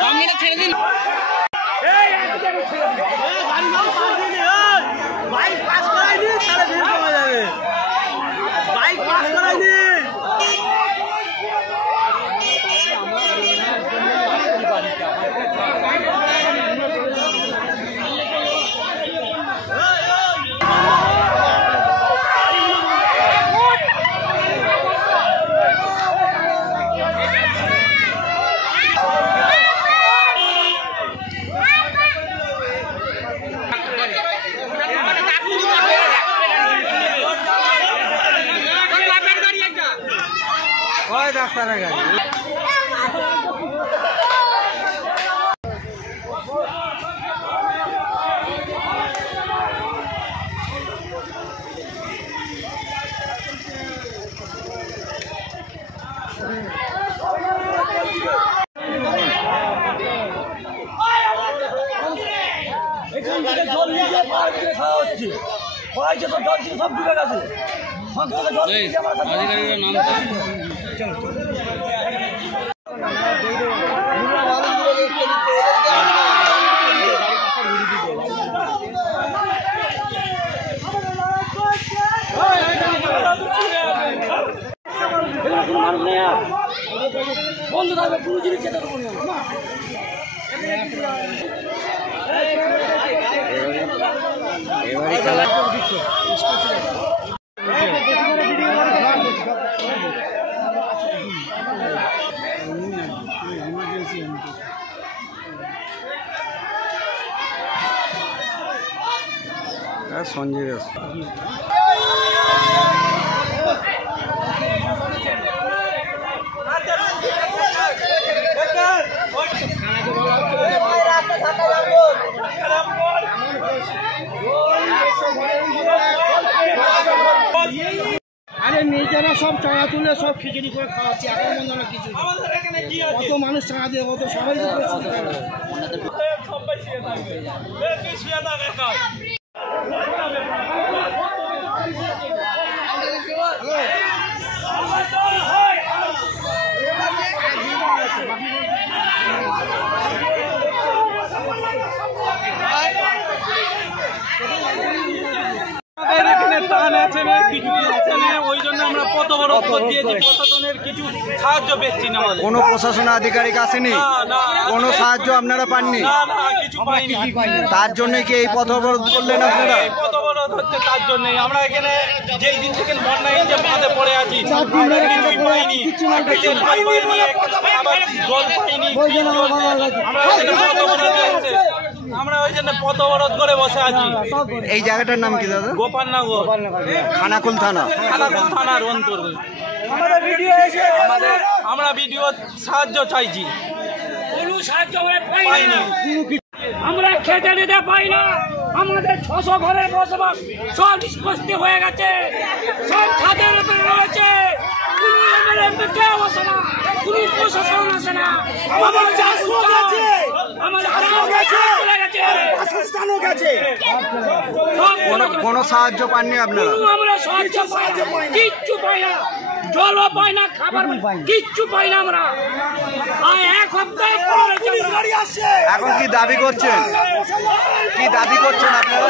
সামনেটা ছেড়ে দিন। বাইক পাস করাইনি তাহলে ভিড় কমে যাবে। বাইক পাস করাইনি। ডাক্তারের গাড়ি এখান থেকে জল নিয়ে খাওয়া হচ্ছে খাওয়াইছে তো জল ছিল সব ডুবে গেছে বন্ধু থাকবে পুরো জিনিস খেতে পারবো না। সঞ্জয় আরে মেয়েরা সব চাঁদা তুলে সব খিচুড়ি করে খাওয়াচ্ছে এখন মনে হয় কিছু কত মানুষ চাঁদা দিয়ে কত সবাই কোনো প্রশাসন আধিকারিক আসেনি, কোনো সাহায্য আপনারা পাননি, তার জন্য কি এই পথ অবরোধ করলেন আপনারা? পথ অবরোধ হচ্ছে তার জন্যই আমরা এখানে যেই দিন থেকে বন্যায় যে বাঁধে পড়ে আছি আমরা ওই জন্য পথ অবরোধ করে বসে আছি। এই জায়গাটার নাম কি দাদা? গোপালনগর, খানাকুল থানা। খানাকুল থানার অন্তর্গত। আমরা ভিডিও সাহায্য চাইছি, কোনো সাহায্য পাইনি, আমরা খেতে নিতে পাই না। আমাদের 600 ঘরের বসবাস সব নিষ্পত্তি হয়ে গেছে, সব ছাদের উপরে রয়েছে। কোনো এমএলএ কেউ আসে না, কোনো প্রশাসন আসে না। আমাদের চাষ গেছে, আমাদের কোনো সাহায্য পাননি আপনারা? আমরা সাহায্য কিচ্ছু পাই না, জলও পাই না, খাবার কিচ্ছু পাই না আমরা। এক সপ্তাহ এখন কি দাবি করছেন? কি দাবি করছেন আপনারা?